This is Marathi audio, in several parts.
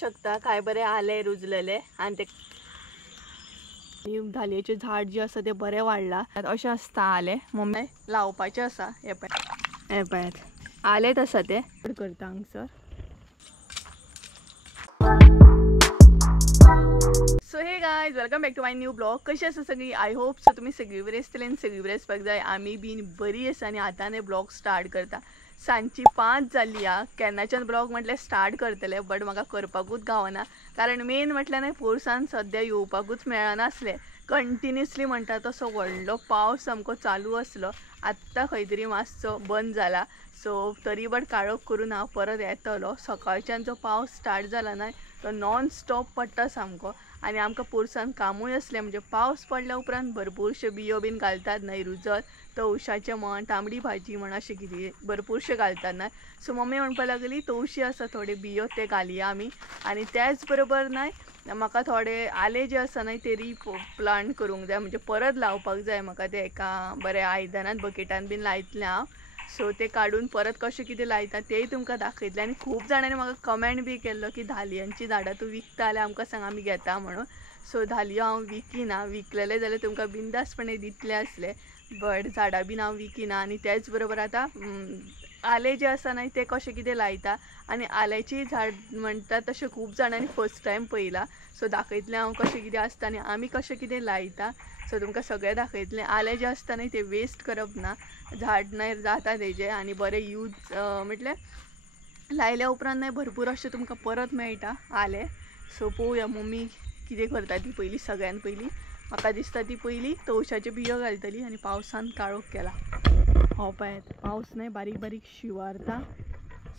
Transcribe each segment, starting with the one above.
शकता काय बरे आले रुजलेले आणि ते धालयेचे झाड जे आसा ते बरे वाढला अशें आसता आले मम्मी लावपाचे आसा हे पळयात आलेत आसा ते करता हांगसर। So hey guys welcome back to my new blog. कशी आसा सगळी? आय होप सो तुमी सगळी बरी आसतली आनी सगळी बरी आसपाक जाय। आमी बीन बरी आसा आनी आतां हे ब्लॉग स्टार्ट करता। सांजची 5 जाल्ली हा। केन्नाच्यान ब्लॉग म्हटल्यार स्टार्ट करतले बट म्हाका करपाकूच गावना कारण मेन म्हटल्यार न्हय पोरसान सद्या येवपाकूच मेळनासले। कंटिन्युअसली म्हणटा तसो व्हडलो पावस सामको चालू आसलो। आत्तां खंय तरी मातसो बंद जाला सो तरी बट काळोख करून हांव परत येतलो। सकाळच्यान जो पावस स्टार्ट जाला न्हय तो नॉन स्टॉप पडटा सामको आनी आमकां पोरसान कामूय असलें म्हणजे पावस पडल्या उपरांत भरपूरशे बियो बीन घालतात न्हय रुजत तवशाचें म्हण तांबडी भाजी म्हण अशें कितें भरपूरशे घालतात न्हय। सो मम्मी म्हणपाक लागली तवशी आसा थोडे बियो ते घालया आमी आनी त्याच बरोबर न्हय म्हाका थोडे आले जे आसा न्हय ते प्लांट करूंक जाय म्हणजे परत लावपाक जाय म्हाका ते एका बऱ्या आयदनांत बकेटान बीन लायतलें हांव। सो ते काडून परत कशें कितें लायता तेय तुमकां दाखयतलें आनी खूब जाणांनी म्हाका कमेंट बी केल्लो की धालयांची झाडां तूं विकता जाल्यार आमकां सांग आमी घेता म्हणून। सो धालयो हांव विकिना, विकलेले जाल्यार तुमकां बिंदासपणे दितले आसले बट झाडां बीन हांव विकिना। आनी त्याच बरोबर आतां आले जे आसा न्हय ते कशें कितें लायता आनी आल्याची झाड म्हणटा तशें खूब जाणांनी फर्स्ट टायम पळयलां सो दाखयतलें हांव कशें कितें आसता आनी आमी कशें कितें लायता सो तुमकां सगळें दाखयतलें। आले जे आसता न्हय ते वेस्ट करप ना, झाड न्हय जाता तेजें आनी बरें यूज म्हटल्यार लायल्या उपरांत न्हय भरपूर अशें तुमकां परत मेळटा आले। सो पळोवया मम्मी कितें करता ती पयलीं सगळ्यान पयलीं म्हाका दिसता ती पयलीं तवशाच्यो बियो घालतली आनी पावसान काळोख केला हो पळयात पावस न्हय बारीक बारीक शिवारता।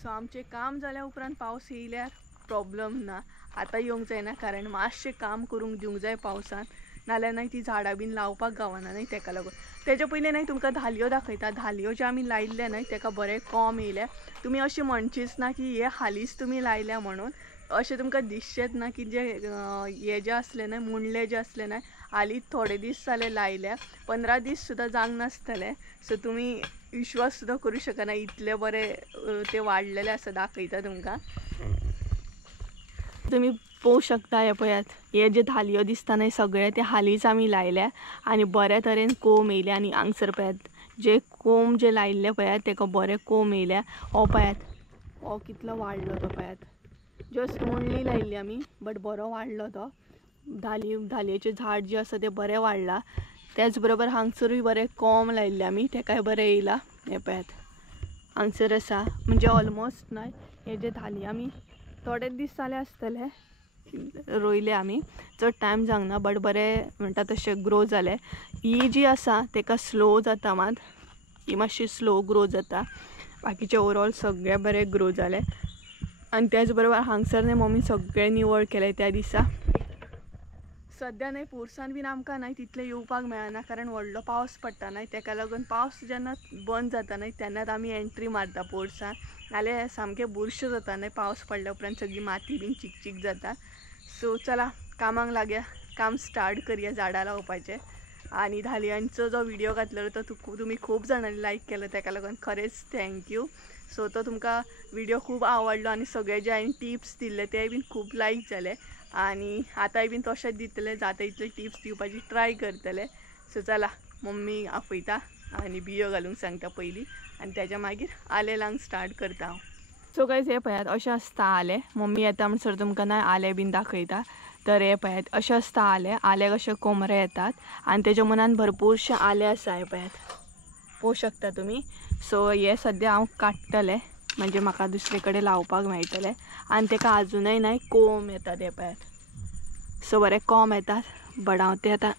सो आमचें काम जाल्या उपरांत पावस येयल्यार प्रॉब्लम ना, आतां येवंक जायना कारण मातशें काम करूंक दिवंक जाय पावसान नाल्यार न्हय ती झाडां बीन लावपाक गावना न्हय तेका लागून। तेजे पयलीं न्हय तुमकां धालयो दाखयता। धालयो जे आमी लायिल्ले न्हय तेका बरें कोंब येयले। तुमी अशें म्हणचीच ना की हे हालींच तुमी लायल्या म्हणून अशें तुमकां दिसचेंच ना की जे हे जे आसले न्हय मुणले जे आसले न्हय हालींच थोडे दीस जाले लायल्या 15 दीस सुद्दां जावंक नासतले। सो तुमी विश्वास सुद्दां करूं शकना इतले बरे ते वाडलेले आसा दाखयता तुमकां। तुमी पळोवंक शकता हे पळयात हे जे धालयो दिसता न्हय सगळे ते हालींच आमी लायल्या आनी बऱ्या तरेन कोंब येयल्या आनी हांगसर पळयात जे कोंब जे लायिल्ले पळयात तेका बरे कोंब येयल्या। हो पळयात हो कितलो वाडलो तो पळयात जस्ट मुणली लायिल्ली आमी बट बरो वाडलो तो धालयेचें झाड जे आसा तें बरें वाडलां। त्याच बरोबर हांगसरूय बरें कोंब लायिल्ले आमी तेकाय बरें येयला। हे पळयात हांगसर आसा म्हणजे ऑलमोस्ट न्हय हे जे धालये आमी थोडेच दीस जाले आसतले रोयले आमी चड टायम जावंक ना बट बरें म्हणटा तशें ग्रो जाले। ही जी आसा तेका स्लो जाता मात ही मातशी स्लो ग्रो जाता बाकीचे ओवरऑल सगळे बरे ग्रो जाले। आनी त्याच बरोबर हांगसर न्हय मम्मी सगळें निवळ केलें त्या दिसा। सद्या न्हय पोरसान बीन आमकां न्हय तितलें येवपाक मेळना कारण व्हडलो पावस पडटा न्हय तेका लागून पावस जेन्ना बंद जाता न्हय तेन्नाच आमी एंट्री मारता पोरसान नाल्यार सामकें बुरशें जाता न्हय पावस पडल्या उपरांत सगळी माती बीन चिकचीक जाता। सो चला कामाक लागया, काम स्टार्ट करया झाडां लावपाचें। आनी धालयांचो जो व्हिडिओ घातलेलो तो तुमी खूब जाणांनी लायक केलो तेका लागून खरेंच थँक्यू। सो तो तुमकां व्हिडिओ खूब आवडलो आनी सगळे जे हांवें टिप्स दिल्ले ते बीन खूब लायक जाले आनी आतांय बीन तशेंच दितले जाता इतले टिप्स दिवपाची ट्राय करतले। सो चला मम्मी आपयता आनी बियो घालूंक सांगता पयलीं आनी तेज्या मागीर आले लावंक स्टार्ट करता हांव। सो गायज हे पळयात अशें आसता आले मम्मी येता म्हणसर तुमकां न्हय आले बीन दाखयता। तर हे पळयात अशें आसता आले कशे कोमरे येतात आनी तेज्या मनान भरपूरशे आले आसा हे पळयात पळोवंक शकता तुमी। सो हे सद्या हांव काडटलें म्हणजे म्हाका दुसरे कडेन लावपाक मेळटलें आनी तेका आजुनय न्हय कोंब येतात हे पळयात। सो बरे कोंब येतात बट हांव ते आतां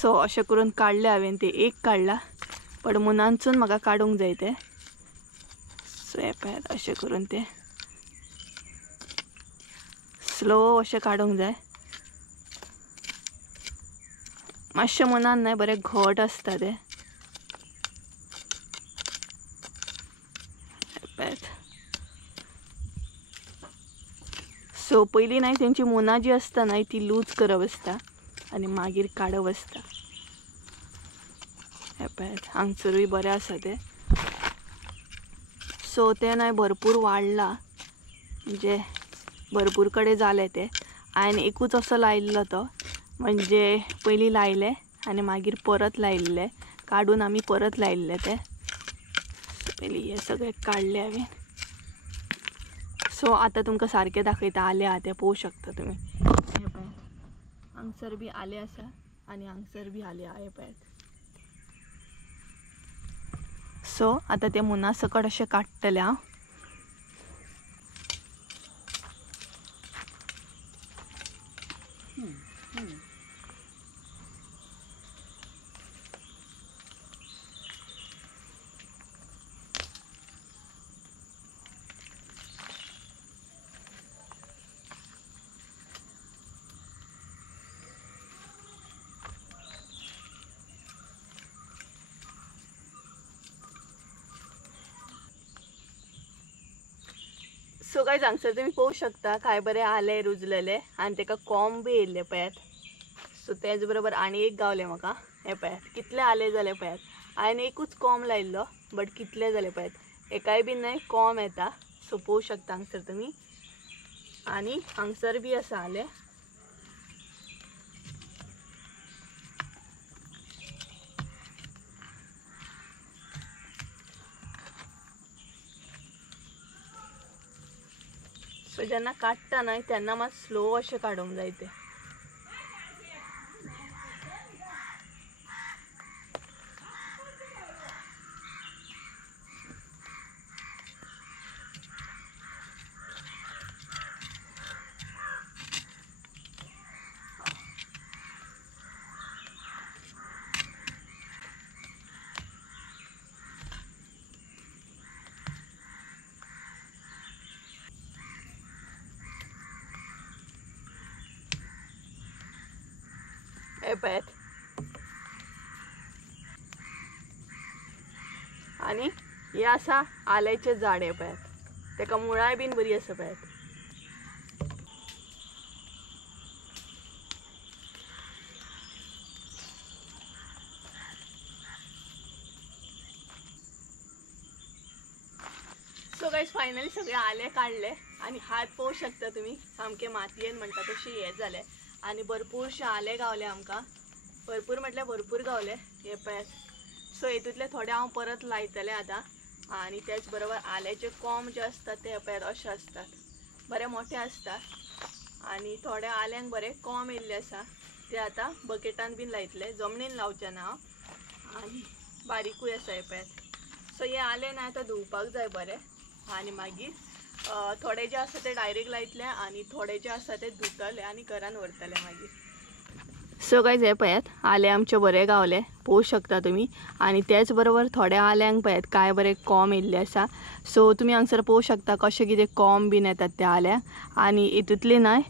सो अशें करून काडले हांवें ते एक काडला बट मुनांसून म्हाका काडूंक जाय ते। सो हे पळयात अशें करून ते स्लो अशें काडूंक जाय मातशें मनान न्हय बरें घट आसता ते पळयात। सो पयलीं न्हय तेंची मुनां जी आसता न्हय ती लूज करप आसता आनी मागीर काडप आसता। हे पळयात हांगसरूय बरें आसा ते। सो सो ते नाही भरपूर वाढला, म्हणजे भरपूर कडे झाले ते. आणि एकूच असं लायिल्लो तो, म्हणजे पयलीं लायले आणि मागीर परत लायिल्ले, काढून आम्ही परत लायिल्ले ते. पयलीं हे सगळे काढले हांवें. सो आता तुमकां सारखे दाखयता आले हा ते पळोवंक शकता तुमी. हे पळयात, हांगसर बी आले आसा आणि हांगसर बी आले हा. हे पळयात. सो आता ते मुना सकट अशें काडटले हांव. सो गायज हांगसर तुमी पळोवंक शकता काय बरे आले रुजलेले आणि तेका कोंब बी येयल्ले पळयात. सो तेच बरोबर आनी एक गावले म्हाका. हे पळयात कितले आले जाले पळयात. हांवें एकूच कोंब लायिल्लो बट कितले जाले पळयात. एकाय बी न्हय कोंब येता. सो पळोवंक शकता हांगसर तुमी. आणि हांगसर बी आसा आले. सो जेन्ना काडटा न्हय तेन्ना मात स्लो अशें काडूंक जाय ते. हे पळयात. आणि हे आसा आल्याचे झाड. हे पळयात, तेका मुळाय बीन बरी आसा पळयात. सो गायज फायनली सगळे आले काढले आणि हात पळोवंक शकता तुमी. सामके मातयेन म्हणटा तशें हे झाले आणि भरपूरशे आले गावले आमकां. भरपूर म्हटल्यार भरपूर गावले. हे पळयात. सो हेतूंतले थोडे हांव परत लायतले आतां. आणि त्याच बरोबर आल्याचे कोंब जे असतात ते पळयात अशे असतात, बरे मोठे असतात. आणि थोडे आल्यांक बरे कोंब येयल्ले आसा ते आतां बकेटान बीन लायतले, जमनीन लावचे ना. आणि बारीकूय आसा. हे पळयात. सो हे आले ना आतां धुवपाक जाय बरे. आणि मागीर थोडे जे आसा ते डायरेक्ट लायतले आणि थोडे जे आसा ते धुतले आणि घरान व्हरतले मागीर. सो गायज हे पळयात आले आमचे बरे गावले, पळोवंक शकता तुमी. आणि त्याच बरोबर थोड्या आल्यांक पळयात काय बरे कोंब येयल्ले आसा. सो तुमी हांगसर पळोवंक शकता कशें कितें कोंब बीन येतात त्या आल्यांक. आणि हितूंतली न्हय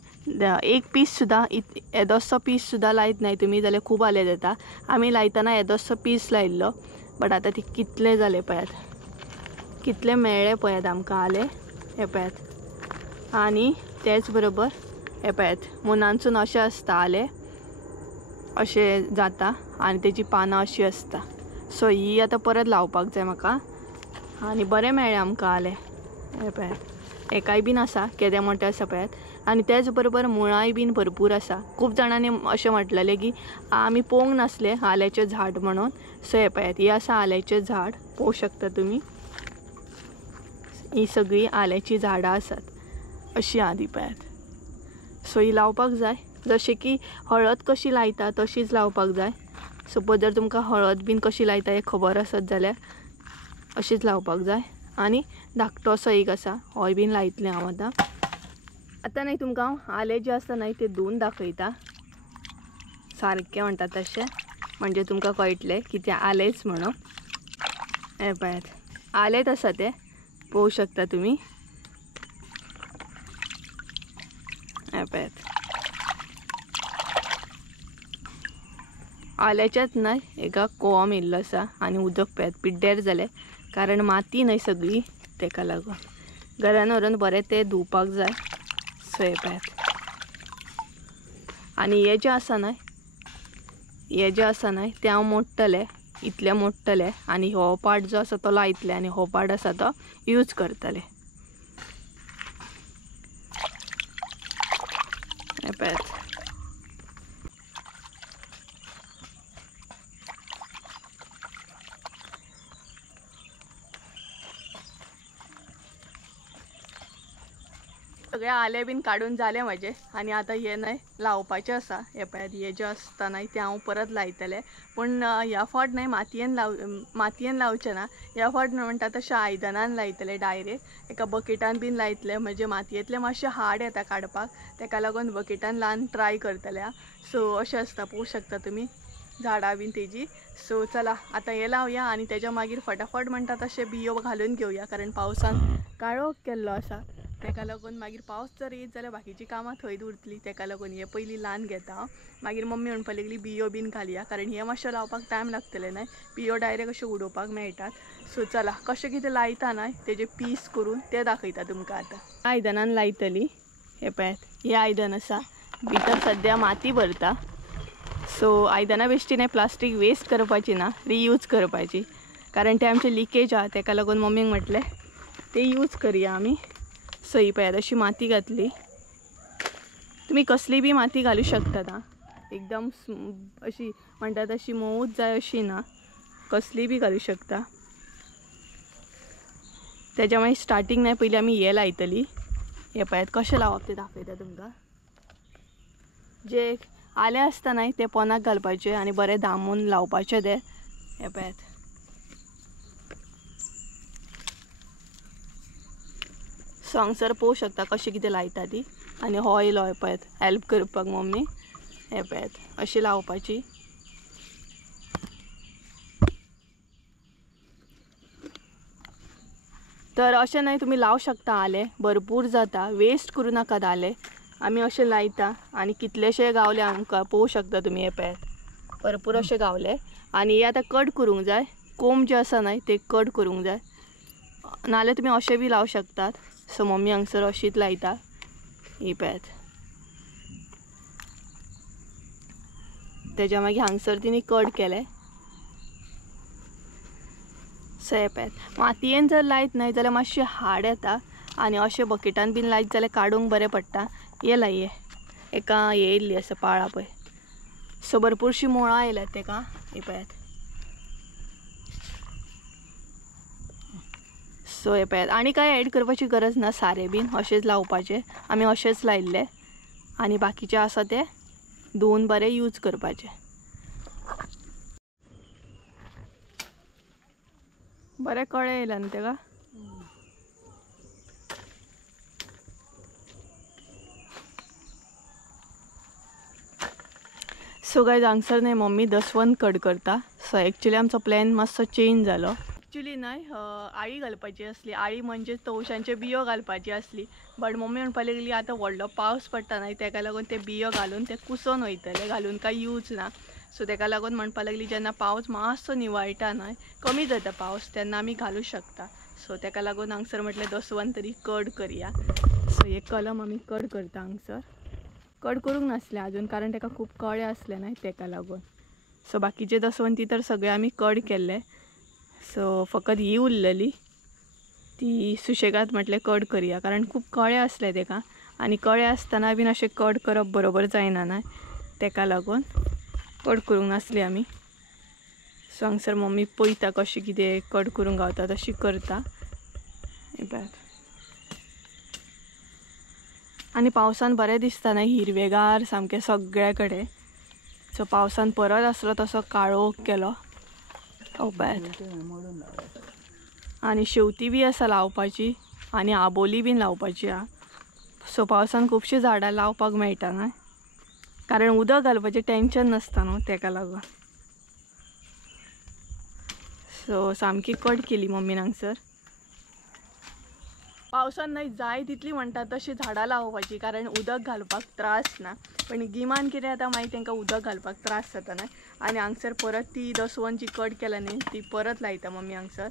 एक पीस सुद्दां येदोसो पीस सुद्दां लायत नाय तुमी जाल्यार खूब आले जाता. आमी लायतना येदोसो पीस लायिल्लो बट आतां ते कितले जाले पळयात, कितले मेळ्ळे पळयात आमकां आले. हे पळयात. आणि त्याच बरोबर हे पळयात मुनांसून अशें आसता आले अशें जाता आणि तेजी पानां अशीं आसता. सो ही आतां परत लावपाक जाय म्हाका. आणि बरे मेळ्ळे आमकां आले. हे पळयात एकाय बीन आसा केदे मोठे आसा पळयात. आणि त्याच बरोबर मुळाय बीन भरपूर आसा. खूब जाणांनी अशें म्हटलेलें की आमी पळोवंक नासले आल्याचें झाड म्हणून. सो हे पळयात ही आसा आल्याचें झाड, पळोवंक शकता तुमी. ही सगळी आल्याची झाडां आसात अशीं आदी पळयात. सो ही लावपाक जाय जशें की हळद कशी लायता तशीच लावपाक जाय. सपोज जर तुमकां हळद बीन कशी लायता हें खबर आसत जाल्यार अशीच लावपाक जाय. आणि धाकटो असो एक आसा होय बीन लायतलें हांव आतां. आतां न्हय तुमकां हांव आले जे आसता न्हय ते धुवन दाखयता सारकें म्हणटा तशें, म्हणजे तुमकां कळटलें की ते आलेच म्हणून. हे पळयात आलेच आसा ते, पळोवंक शकता तुमी. हे पळयात आल्याच्याच न्हय एका कोंब येयल्लो आसा. आणि उदक पळयात पिड्ड्यार जालें कारण माती न्हय सगळी तेका लागून. घरान व्हरून बरें ते धुवपाक जाय. सो हे पळयात. आणि हे जे आसा न्हय ते हांव मोडटलें इतले मोडटले आणि हो पार्ट जो आसा तो लायतले आणि हो पार्ट आसा तो यूज करतले. हे पळयात. सगळे आले बीन काढून झाले माझे आणि आता हे नाही लावपाचे आसा. हे पळयात हे जे आसता नाही ते हांव परत लायतले. पण ह्या फावट नाही मातयेन लावचे ना. ह्या फावट म्हणटा तशें आयदनान लायतले डायरेक्ट एका बकेटान बीन लायतले म्हणजे मातयेंतले मातशे हार्ड येता काडपाक तेका लागून बकेटान लावन ट्राय करतले. सो अशें आसता पळोवंक शकता तुमी झाडां बीन तेजी. सो चला आता हे लावया आणि तेच्या मागीर फटाफट म्हणटा तशें बियो घालून घेवया कारण पावसान काळोख केल्लो आसा. तेका लागून मागीर पावस जर येत जाल्यार बाकीची कामां थंयच उरतली. तेका लागून हे पयलीं ल्हान घेता. मागीर मम्मी म्हणपाक लागली बियो बीन घालया कारण हे मातशें लावपाक टायम लागतले न्हय. बियो डायरेक्ट अशें उडोवपाक मेळटात. सो चला कशें कितें लायता न्हय तेजे पीस करून ते दाखयता तुमकां आतां. आयदनान लायतली. हे पळयात हे आयदन आसा भितर सद्या माती भरता. सो आयदनां बेश्टी न्हय प्लास्टीक वेस्ट करपाची ना रियूज करपाची कारण ते आमचे लिकेज आहा तेका लागून मम्मीक म्हटलें ते यूज करया आमी. सो ही पळयात अशी माती घातली. तुम्ही कसली बी माती घालू शकतात. एकदम अशी म्हणटा तशी मऊच जाय अशी ना कसली बी घालू शकता. तेच्या मागीर स्टार्टींग नाही पयलीं आमी हे लायतली. हे पळयात कशें लावप ते दाखयता तुमकां. जे आले आसता न्हय ते पोनाक घालपाचे आनी बरें दामून लावपाचे ते. हे पळयात सो हांगसर पळोवंक शकता कशी कितें लायता ती. आनी हो येयलो हे पळयात हेल्प करपाक मम्मी. हे पळयात अशी लावपाची. तर अशें न्हय तुमी लावं शकता आले भरपूर जाता वेस्ट करूं नाकात आले. आमी अशें लायता आणि कितलेशे गावले आमकां पळोवंक शकता तुमी. हे पळयात भरपूर अशें गावले आणि हे आतां कट करूंक जाय. कोंब जे आसा न्हय ते कट करूंक जाय नाल्यार तुमी अशें बी लावं शकतात. सो मम्मी हांगसर अशीच लायता. ही पळयात तेच्या मागीर हांगसर तिणी कट केले. सो हे पळयात मातयेन जर लायत न्हय जाल्यार मातशें हार्ड येता आनी अशें बकेटान बीन लायत जाल्यार काडूंक बरें पडटा. हे लायये एका हे येयल्ली आसा पाळा पळय. सो भरपूरशीं मुळां येयल्यात तेका. हे पळयात. सो हे पळयात आनी काय ॲड करपाची गरज ना सारें बीन अशेंच लावपाचें. आमी अशेंच लायल्ले आनी बाकीचे आसा ते धुवन बरें यूज करपाचे. बरें कळे येयला न्हू तेका. सो गायज हांगसर न्हय मम्मी दसवंत कट करता. सो एक्चुली आमचो प्लॅन मातसो चेंज जालो. एक्चुली न्हय आळी घालपाची असली. आळी म्हणजे तवशांचे बियो घालपाची असली. बट मम्मी म्हणपाक लागली आतां व्हडलो पावस पडटा न्हय तेका लागून ते बियो घालून ते कुसोन वयतले घालून काय यूज ना. सो तेका लागून म्हणपाक लागली जेन्ना पावस मातसो निवळटा न्हय कमी जाता पावस तेन्ना आमी घालूं शकता. सो तेका लागून हांगसर म्हटलें दसवंत तरी कट करया. सो हे कलम आमी कट करता. हांगसर कट करूंक नासले अजून कारण तेका खूब कळे आसले न्हय तेका लागून. सो बाकीचे दसवंती तर सगळे आमी कट केले. सो फकत ही उरलेली ती सुशेगाद म्हटलें कट करया कारण खूब कळे आसले तेका आनी कळे आसतना बीन अशें कट करप बरोबर जायना न्हय तेका लागून कट करूंक नासली आमी. सो हांगसर मम्मी पळयता कशी कितें कट करूंक गावता तशी करता. हे पळयात आनी पावसान बरें दिसता न्हय हिरवेगार सामकें सगळे कडेन. सो पावसान परत आसलो तसो काळोख केलो. पळयात आनी शेवती बी आसा लावपाची आनी आबोली बीन लावपाची आहा. सो पावसान खुबशीं झाडां लावपाक मेळटा न्हय कारण उदक घालपाचें टेंशन नासता न्हू तेका लागून. सो सामकी कट केली मम्मीन हांगसर. पावसान न्हय जाय तितली म्हणटा तशी झाडां लावपाची कारण उदक घालपाक त्रास ना. पण गिमान कितें जाता मागीर तांकां उदक घालपाक त्रास जाता न्हय आनी हांगसर परत ती दसवंत जी कट केला न्ही ती परत लायता मम्मी हांगसर.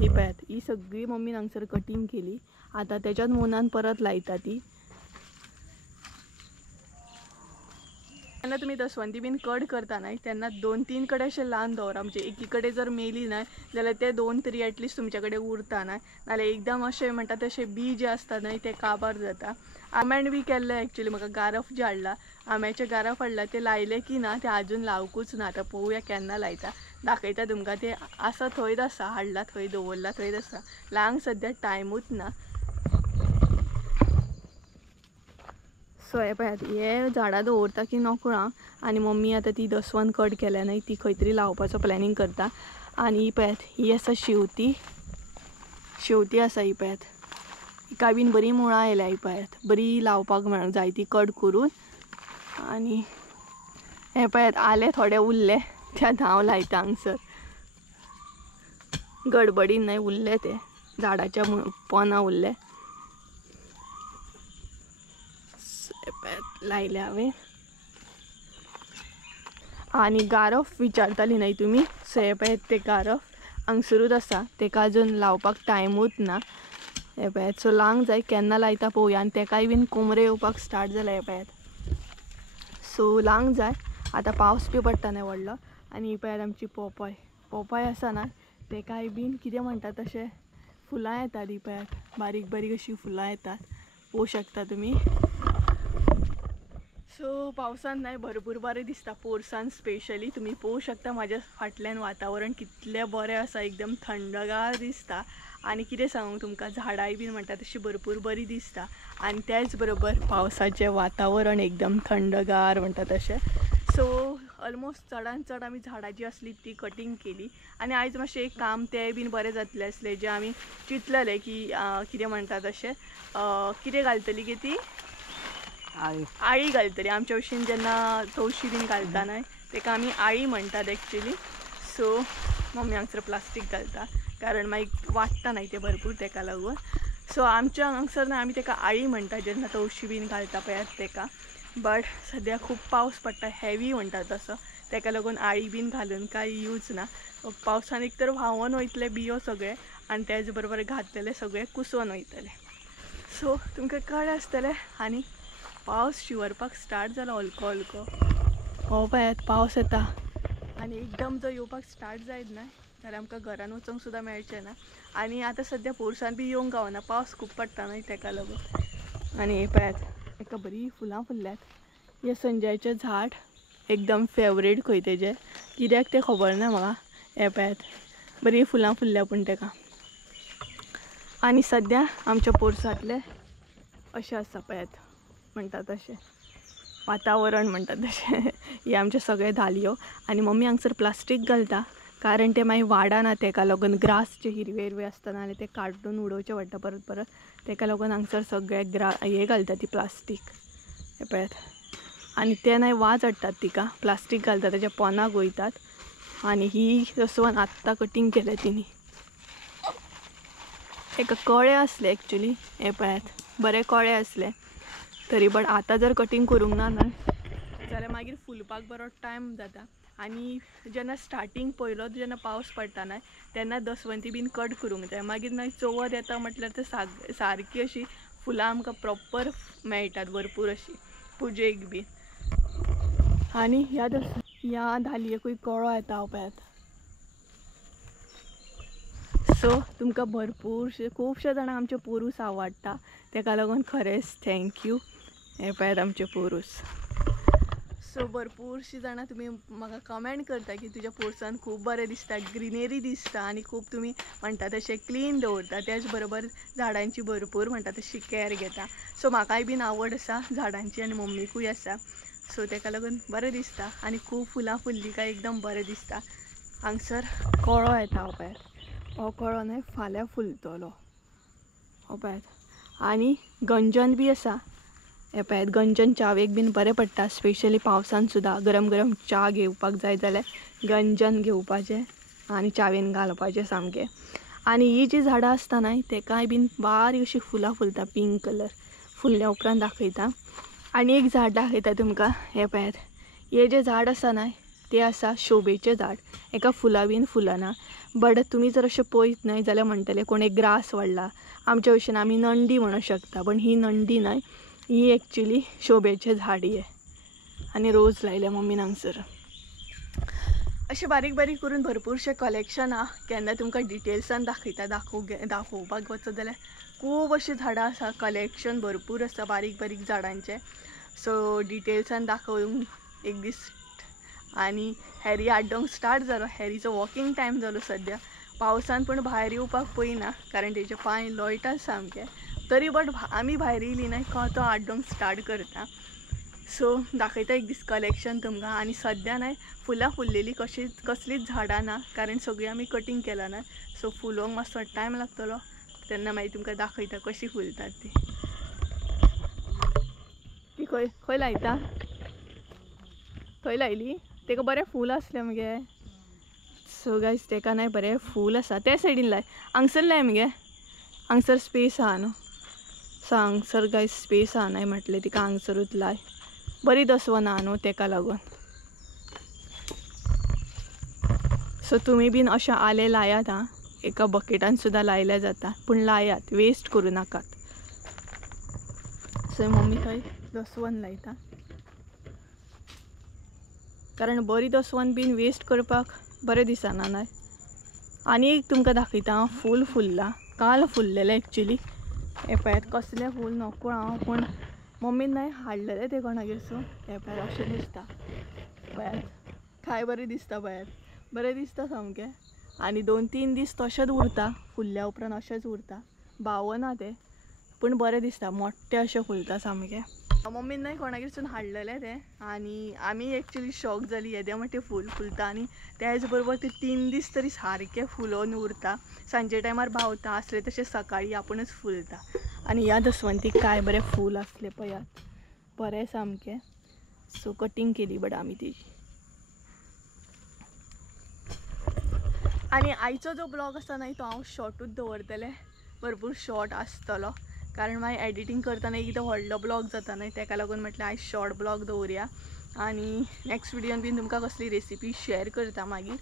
ही पळयात ही सगळी मम्मीन हांगसर कटींग केली. आतां तेच्याच मोनान परत लायता ती. तेन्ना तुम्ही दसवंती बीन कट करता न्हय तेन्ना 2-3 कडे अशें लावन दवरा, म्हणजे एकीकडे जर मेली न्हय जाल्यार ते 2 तरी एटलीस्ट तुमचे कडेन उरता न्हय, नाल्यार एकदम अशें म्हणटा तशे बी जे आसता न्हय ते काबार जाता. आंब्यान बी केल्ले एक्चुअली म्हाका गारफ जे हाडला, आंब्याचे गारफ हाडला ते लायले की ना ते अजून लावकूच ना. आतां पळोवया केन्ना लायता, दाखयता तुमकां. ते आसा थंयच आसा, हाडला थंय दवरला थंयच आसा, लावंक सद्या टायमूच ना. सो हे पळयात, हे झाडां दवरता की नोकळो हांव. आनी मम्मी आतां ती दसवान कट केल्या न्हय ती खंय तरी लावपाचो प्लॅनिंग करता. आनी ही पळयात, ही आसा शेवती आसा ही पळयात, हिका बीन बरी मुळां आयल्या. ही पळयात बरी लावपाक मेळूंक जाय ती कट करून. आनी हे पळयात आले थोडे उरले ते आतां हांव लायता हांगसर. गडबडीन न्हय उरले ते झाडाच्या पोना उरले. लायले हांवें. आनी गारफ विचारताली न्हय तुमी, सो हे पळयात ते गारफ हांगसरूच आसा, तेका अजून लावपाक टायमूच ना. हे पळयात, सो लावंक जाय, केन्ना लायता पळोवया. आनी तेकाय बीन कोमरे येवपाक स्टार्ट जाला हे पळयात, सो लावंक जाय. आतां पावस बी पडटा न्हय व्हडलो. आनी ही पळयात आमची पोपाय आसा ना, तेकाय बीन कितें म्हणटा तशें फुलां येतात. ही पळयात बारीक बारीक अशी फुलां येतात, पळोवं शकता तुमी. सो पावसान न्हय भरपूर बरें दिसता, पोरसान स्पेशली. तुम्ही पळोवं शकता म्हाज्या फाटल्यान वातावरण कितलें बरें आसा, एकदम थंडगार दिसता. आनी कितें सांगूं तुमकां, झाडांय बीन म्हणटा तशी भरपूर बरी दिसता. आनी त्याच बरोबर पावसाचें वातावरण एकदम थंडगार म्हणटा तशें. सो ऑलमोस्ट चडान चड आमी झाडां जी आसली ती कटींग केली. आनी आयज मातशें एक काम तें बीन बरें जातलें आसलें, जें आमी चिंतलेलें की कितें म्हणटा तशें कितें घालतली गे ती आळी घालतली. आमच्या भशेन जेन्ना तवशी बीन घालता न्हय तेका आमी आळी म्हणटात एक्चुअली. सो मम्मी हांगसर प्लास्टीक घालता, कारण मागीर वाडटा न्हय ते भरपूर, तेका लागून. सो आमच्या हांगसर न्हय आमी तेका आळी म्हणटा जेन्ना तवशी बीन घालता पळयात तेका. बट सद्या खूब पावस पडटा, हेवी म्हणटा तसो, तेका लागून आळी बीन घालून कांय यूज ना. पावसान एक तर व्हांवून वयतले बियो सगळे, आनी तेच बरोबर घातलेले सगळे कुसोन वयतले. सो तुमकां कळ्ळें आसतलें. आनी पावस शिवरपाक स्टार्ट जालो हलको हलको. हो पळयात पावस येता. आनी एकदम जर येवपाक स्टार्ट जायत ना जाल्यार आमकां घरान वचूंक सुद्दां मेळचें ना. आनी आतां सद्या पोरसान बी येवंक गावना, पावस खूब पडटा न्हय तेका लागून. आनी हे पळयात, ताका बरी फुलां फुल्ल्यात. हे संजयचें झाड एकदम फेवरेट खंय तेजें, कित्याक तें खबर ना म्हाका. हे पळयात बरी फुलां फुल्ल्या पूण तेका. आनी सद्या आमच्या पोरसांतले अशें आसा पळयात, म्हणटा तशें वातावरण म्हणटा तशें. हे आमचे सगळे धालयो. आनी मम्मी हांगसर प्लास्टीक घालता, कारण ते मागीर वाडना, तेका लागून ग्रास जे हिरवे हिरवे आसतना जाल्यार ते काडून उडोवचें पडटा परत परत. तेका लागून हांगसर सगळे हे घालता ती प्लास्टीक. हे पळयात. आनी ते न्हय वाज हाडटात तिका, प्लास्टीक घालता तेच्या पोनाक वयतात. आनी ही दसवान आत्तां कटींग केलें तिणी. एका कळे आसले एक्चुअली, हे पळयात बरे कळे आसले तरी, बट आतां जर कटींग करूंक ना जाल्यार मागीर फुलपाक बरो टायम जाता. आनी जेन्ना स्टार्टींग पयलो जेन्ना पावस पडटा न्हय तेन्ना दसवंती बीन कट करूंक जाय. मागीर न्हय चवथ येता म्हटल्यार ते सारकी अशी फुलां आमकां प्रॉपर मेळटात भरपूर अशी पुजेक बी. आनी ह्या धालयेकूय कळो येता हो पळयात. सो तुमकां भरपूरशे खुबशे जाणां आमचे पोरूस आवडटा, तेका लागून खरेंच थँक्यू. हे पळयात आमचे पोरूस. सो भरपूरशीं जाणां तुमी म्हाका कमेंट करता की तुज्या पोरसान खूब बरें दिसता, ग्रिनरी दिसता, आनी खूब तुमी म्हणटा तशें क्लीन दवरता. त्याच बरोबर झाडांची भरपूर म्हणटा तशी कॅर घेता. सो म्हाकाय बीन आवड आसा झाडांची आनी मम्मीकूय आसा. सो तेका लागून बरें दिसता. आनी खूब फुलां फुल्ली काय एकदम बरें दिसता. हांगसर कळो येता हो पळयात. हो कळो न्हय फाल्यां फुलतलो हो पळयात. आनी गंजन बी आसा. हे पळयात गंजन चावेक बीन बरें पडटा, स्पेशली पावसान सुद्दां. गरम गरम च्या घेवपाक जाय जाल्यार गंजन घेवपाचें आनी चावेन घालपाचें सामकें. आनी ही जी झाडां आसता न्हय तेकाय बीन बारीक अशी फुलां फुलता, पिंक कलर. फुलल्या उपरांत दाखयता. आनी एक झाड दाखयता तुमकां. हे पळयात, हे जे झाड आसा न्हय ते आसा शोबेचें झाड. हेका फुलां बीन फुलना, बट तुमी जर अशें पळयत न्हय जाल्यार म्हणटले कोणें ग्रास वाडला. आमच्या भशेन आमी नंडी म्हणूं शकता, पण ही नंडी न्हय, ही एक्चुअली शोबेचें झाड. हे आणि रोज लायल्या मम्मीन हांगसर. अशें बारीक बारीक करून भरपूरशे कलेक्शन हा. केन्ना तुमकां डिटेल्सान दाखयता दाखोवपाक वचत जाल्यार खूब अशीं झाडां आसा. कलेक्शन भरपूर आसा बारीक बारीक झाडांचे. सो डिटेल्सान दाखोवंक एक दीस. आनी हॅरी आड्डोंक स्टार्ट जालो. हॅरीचो वॉकिंग टायम जालो सद्या. पावसान पण भायर येवपाक पळयना कारण तेजे पांय लोळटा सामके. तरी बट आमी भायर येयली न्हय तो आड्डोंक स्टार्ट करता. सो दाखयता एक दीस कलेक्शन तुमकां. आनी सद्या न्हय फुलां फुल्लेली कसलीच झाडां ना कारण सगळीं आमी कटींग केला ना. सो फुलोवंक मातसो टायम लागतलो. तेन्ना मागीर तुमकां दाखयता कशी फुलतात ती. ती खंय खंय लायता? थंय लायली. तेका बरें फूल आसलें मगे. सो गायज तेका न्हय बरें फूल आसा. त्या सायडीन लाय. हांगसर लाय मगे. हांगसर स्पेस आहा न्हू. सो हांगसर गायज स्पेस आहा न्हय म्हटलें तिका हांगसरूच लाय. बरी दसवना न्हू तेका लागून. सो तुमी बीन अशें आले लायात हां. एका बकेटान सुद्दां लायल्या जाता पूण लायात वेस्ट करूं नाकात. सो मम्मी थंय दसवण लायता कारण बरी दसवण बीन वेस्ट करपाक बरें दिसना न्हय. आनी एक तुमकां दाखयता फूल फुल्ला. काल फुल्लेलें एक्चुली. हे पळयात कसलें फूल नकळो हांव पूण मम्मीन न्हय हाडलेलें ते कोणागेरसून. हे पळयात अशें दिसता. पळयात काय बरें दिसता पळयात. बरें दिसता सामकें. आनी 2-3 दीस तशेंच उरता. फुल्ल्या उपरांत अशेंच उरता. बावना ते पूण बरें दिसता. मोट्टे अशें फुलता सामकें. मम्मीन न्हय कोणागेरसून हाडलेलें तें. आनी आमी एक्चुली शॉक जाली येद्या मोठे फूल फुलता. आनी त्याच बरोबर ते 3 दीस तरी सारकें फुलोवन उरता. सांजे टायमार भावता आसले तशें सकाळीं आपुणूच फुलता. आनी ह्या दसवंतीक काय बरें फूल आसलें पळयात. बरें सामकें. सो कटींग केली बट आमी तेजी. आनी आयचो जो ब्लॉग आसा न्हय तो हांव शॉर्टूच दवरतलें. भरपूर शॉर्ट आसतलो कारण मागीर एडिटींग करतना एकदां व्हडलो ब्लॉग जाता न्हय तेका लागून म्हटलें आयज शॉर्ट ब्लॉग दवरया. आनी नेक्स्ट विडियोन बीन तुमकां कसली रेसिपी शेअर करता मागीर.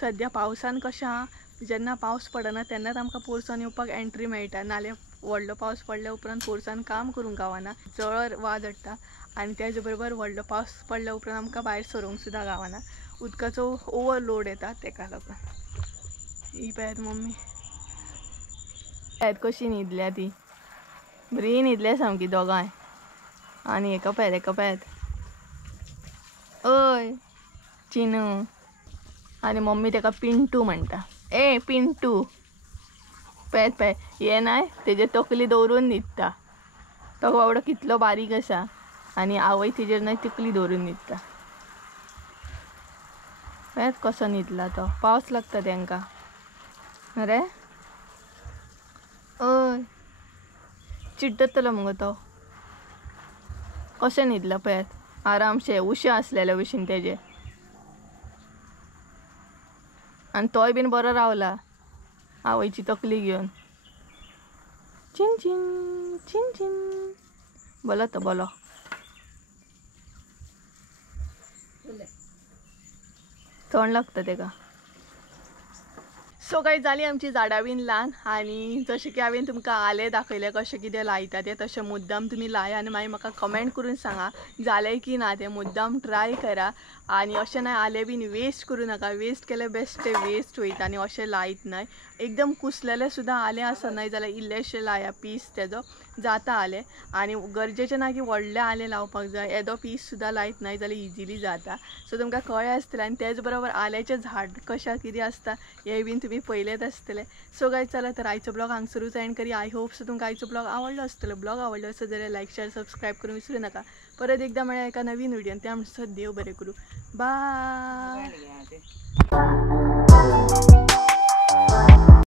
सद्या पावसान कशें आहा जेन्ना पावस पडना तेन्नाच आमकां पोरसांत येवपाक एंट्री मेळटा. नाल्यार व्हडलो पावस पडल्या उपरांत पोरसांत काम करूंक गावना. जळ वाज हाडटा. आनी तेजे बरोबर व्हडलो पावस पडल्या उपरांत आमकां भायर सरूंक सुद्दां गावना. उदकाचो ओवरलोड येता तेका लागून. ही पळयात मम्मी. पळयात कशी न्हिदल्या ती. बरी न्हिदल्या सामकी दोगांय. आनी हेका पळयात. ओय चिनू. आनी मम्मी तेका पिंटू म्हणटा. ए पिंटू. पळयात हे न्हय तेजे तकली दवरून न्हिदता. तो बाबडो कितलो बारीक आसा आनी आवय तेजेर न्हय तकली दवरून न्हिदता. पळयात कसो न्हिदला तो. पावस लागता तेंकां रे. ओय चिड्डतलो मगो तो. कशें न्हिदला पळयात आरामशे. उशे आसलेले भशेन तेजे. आनी तोय बीन बरो रावला आवयची तकली घेवन. चिन चिन चिन चिन. बोलो तो बोलो. थंड लागता तेका. सो काय जाली आमची झाडां बीन ल्हान. आनी जशें की हांवें तुमकां आले दाखयले कशें कितें लायता तें तशें मुद्दाम तुमी लाया आनी मागीर म्हाका कमेंट करून सांगा जालें की ना तें. मुद्दाम ट्राय करा. आनी अशें न्हय आले बीन वेस्ट करूं नाका. वेस्ट केल्यार बेस्ट ते वेस्ट वयता आनी अशें लायत न्हय. एकदम कुसलेले सुद्दां आले आसा न्हय जाल्यार इल्लेशें लाया पीस तेजो जाता आले. आनी गरजेचें ना की व्हडले आले लावपाक जाय. येदो पीस सुद्दां लायत न्हय जाल्यार इजिली जाता. सो तुमकां कळ्ळें आसतलें. आनी तेच बरोबर आल्याचें झाड कशें कितें आसता हें बीन तुमी पयलेच आसतलें. सो गायज चला तर आयचो ब्लॉग हांगसरूच एंड करी. आय होप सो तुमकां आयचो ब्लॉग आवडलो आसतलो. ब्लॉग आवडलो आसत जाल्यार लायक शेअर सबस्क्रायब करूंक विसरूं नाका. परत एकदा मेळया एका नवीन व्हिडियोन. त्या म्हणसर देव बरें करूं. बाय.